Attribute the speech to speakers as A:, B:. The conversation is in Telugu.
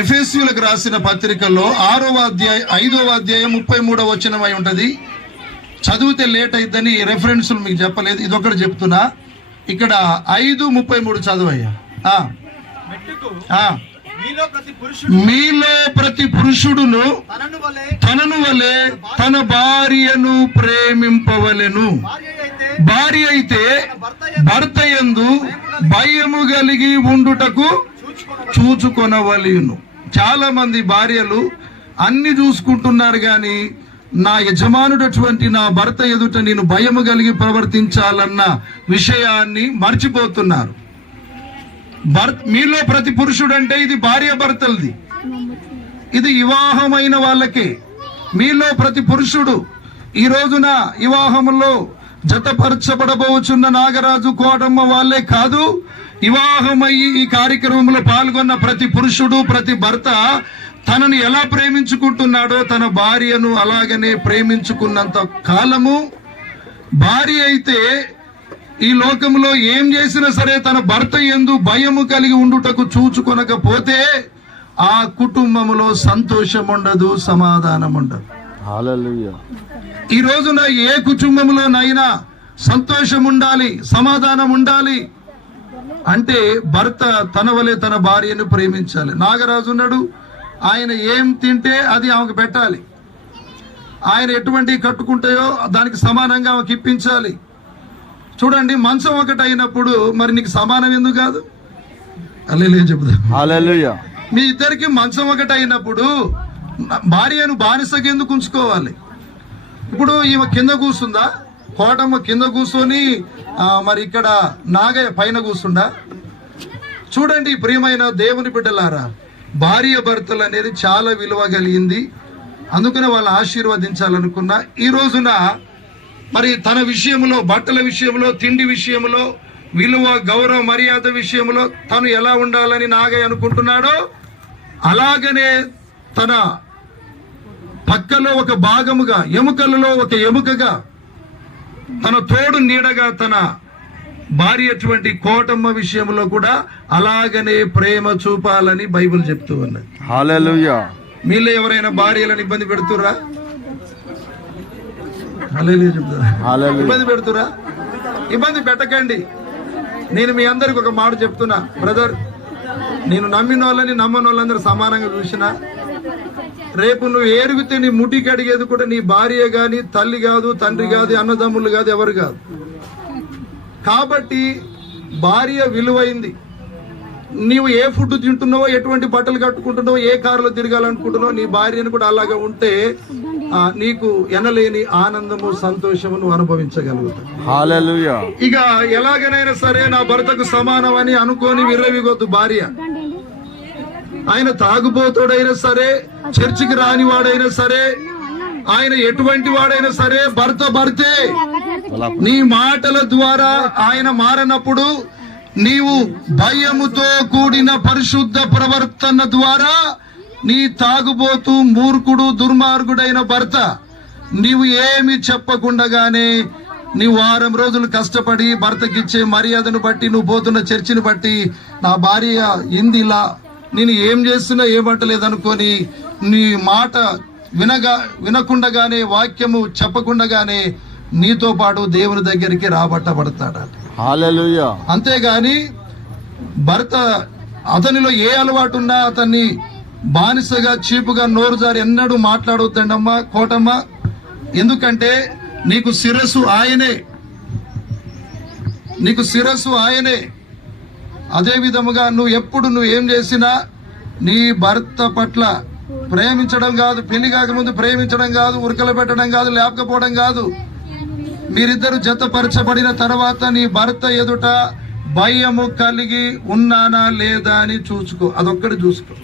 A: ఎఫ్ఎస్యులకు రాసిన పత్రికల్లో ఆరవ అధ్యాయం ఐదవ అధ్యాయం ముప్పై మూడవ వచనమై ఉంటది. చదివితే లేట్ అయిద్దని రెఫరెన్స్లు మీకు చెప్పలేదు. ఇదొకటి చెప్తున్నా. ఇక్కడ ఐదు ముప్పై మూడు చదవయ్యా.
B: మీలో ప్రతి
A: పురుషుడును
B: తనను వలె
A: తన భార్యను ప్రేమింపవలెను.
B: భార్య అయితే భర్త
A: యందు భయము కలిగి ఉండుటకు
B: చూచుకొనవలను
A: చాలామంది చాలా మంది భార్యలు అన్ని చూసుకుంటున్నారు కానీ నా యజమానుడటువంటి నా భర్త ఎదుట నేను భయము కలిగి ప్రవర్తించాలన్న విషయాన్ని మర్చిపోతున్నారు. భర్త మీలో ప్రతి పురుషుడు అంటే ఇది భార్య భర్తలది. ఇది వివాహమైన వాళ్ళకే. మీలో ప్రతి పురుషుడు ఈ రోజున వివాహంలో జతపరచబడబోచున్న నాగరాజు కోటమ్మ వాళ్ళే కాదు వివాహమయ్యి ఈ కార్యక్రమంలో పాల్గొన్న ప్రతి పురుషుడు ప్రతి భర్త తనని ఎలా ప్రేమించుకుంటున్నాడో తన భార్యను అలాగనే ప్రేమించుకున్నంత కాలము భార్య అయితే ఈ లోకంలో ఏం చేసినా సరే తన భర్త ఎందు భయము కలిగి ఉండుటకు చూచుకొనకపోతే ఆ కుటుంబములో సంతోషం ఉండదు సమాధానం ఉండదు ఈ రోజున ఏ కుటుంబంలోనైనా సంతోషం ఉండాలి సమాధానం ఉండాలి అంటే భర్త తన వలె తన భార్యను ప్రేమించాలి. నాగరాజు ఉన్నాడు. ఆయన ఏం తింటే అది ఆమెకు పెట్టాలి. ఆయన ఎటువంటి కట్టుకుంటాయో దానికి సమానంగా ఆమెకి ఇప్పించాలి. చూడండి మంచం ఒకటి అయినప్పుడు మరి నీకు సమానం ఎందుకు కాదు? అల్లే చెబుదా. మీ ఇద్దరికి మంచం ఒకటి అయినప్పుడు భార్యను బానిసకి ఎందుకు ఉంచుకోవాలి? ఇప్పుడు ఈమె కింద కూర్చుందా? కోటమ్మ కింద కూర్చొని మరి ఇక్కడ నాగయ్య పైన కూర్చుండా చూడండి ప్రియమైన దేవుని బిడ్డలారా భార్య భర్తలు అనేది చాలా విలువ కలిగింది. అందుకనే వాళ్ళు ఆశీర్వదించాలనుకున్నా. ఈ రోజున మరి తన విషయంలో బట్టల విషయంలో తిండి విషయంలో విలువ గౌరవ మర్యాద విషయంలో తను ఎలా ఉండాలని నాగయ్య అనుకుంటున్నాడో అలాగనే తన పక్కలో ఒక భాగముగా ఎముకలలో ఒక ఎముకగా తన తోడు నీడగా తన భార్య అటువంటి కోటమ్మ విషయంలో కూడా అలాగనే ప్రేమ చూపాలని బైబిల్ చెప్తూ ఉన్నది. మీలో ఎవరైనా భార్యలను ఇబ్బంది పెడుతురా ఇబ్బంది పెడుతురా ఇబ్బంది పెట్టకండి. నేను మీ అందరికి ఒక మాట చెప్తున్నా. బ్రదర్ నేను నమ్మిన వాళ్ళని నమ్మని వాళ్ళందరూ సమానంగా చూసిన రేపు నువ్వు ఏరుగుతే నీ ముటికి అడిగేది కూడా నీ భార్య గాని తల్లి కాదు తండ్రి కాదు అన్నదమ్ములు కాదు ఎవరు కాదు. కాబట్టి భార్య విలువైంది. నీవు ఏ ఫుడ్ తింటున్నావో ఎటువంటి బట్టలు కట్టుకుంటున్నావో ఏ కారులో తిరగాలనుకుంటున్నావో నీ భార్యను కూడా అలాగా ఉంటే నీకు ఎనలేని ఆనందము సంతోషము నువ్వు అనుభవించగలుగుతావు. ఇక ఎలాగనైనా సరే నా భర్తకు సమానం అని అనుకోని విర్రవిగొద్దు భార్య. ఆయన తాగుబోతుడైనా సరే చర్చికి రాని వాడైనా సరే ఆయన ఎటువంటి వాడైనా సరే భర్త భర్తే నీ మాటల ద్వారా ఆయన మారనప్పుడు నీవు భయముతో కూడిన పరిశుద్ధ ప్రవర్తన ద్వారా నీ తాగుబోతు మూర్ఖుడు దుర్మార్గుడైన భర్త నీవు ఏమి చెప్పకుండగానే నీ వారం రోజులు కష్టపడి భర్తకిచ్చే మర్యాదను బట్టి నువ్వు పోతున్న చర్చిని బట్టి నా భార్య ఇందిలా నేను ఏం చేస్తున్నా ఏమంటలేదనుకొని నీ మాట వినగా వినకుండగానే వాక్యము చెప్పకుండగానే నీతో పాటు దేవుని దగ్గరికి రాబట్టబడతాడు అంతేగాని భర్త అతనిలో ఏ అలవాటు ఉన్నా అతన్ని బానిసగా చీపుగా నోరు జారి ఎన్నడూ మాట్లాడవద్దండమ్మా కోటమ్మ. ఎందుకంటే నీకు శిరస్సు ఆయనే. నీకు శిరస్సు ఆయనే. అదే విధముగా నువ్వు ఎప్పుడు నువ్వు ఏం చేసినా నీ భర్త పట్ల ప్రేమించడం కాదు పెళ్ళి కాకముందు ప్రేమించడం కాదు ఉరకలు పెట్టడం కాదు లేపకపోవడం కాదు. మీరిద్దరు జతపరచబడిన తర్వాత నీ భర్త ఎదుట భయము కలిగి ఉన్నానా లేదా అని చూసుకో. అదొక్కటి చూసుకో.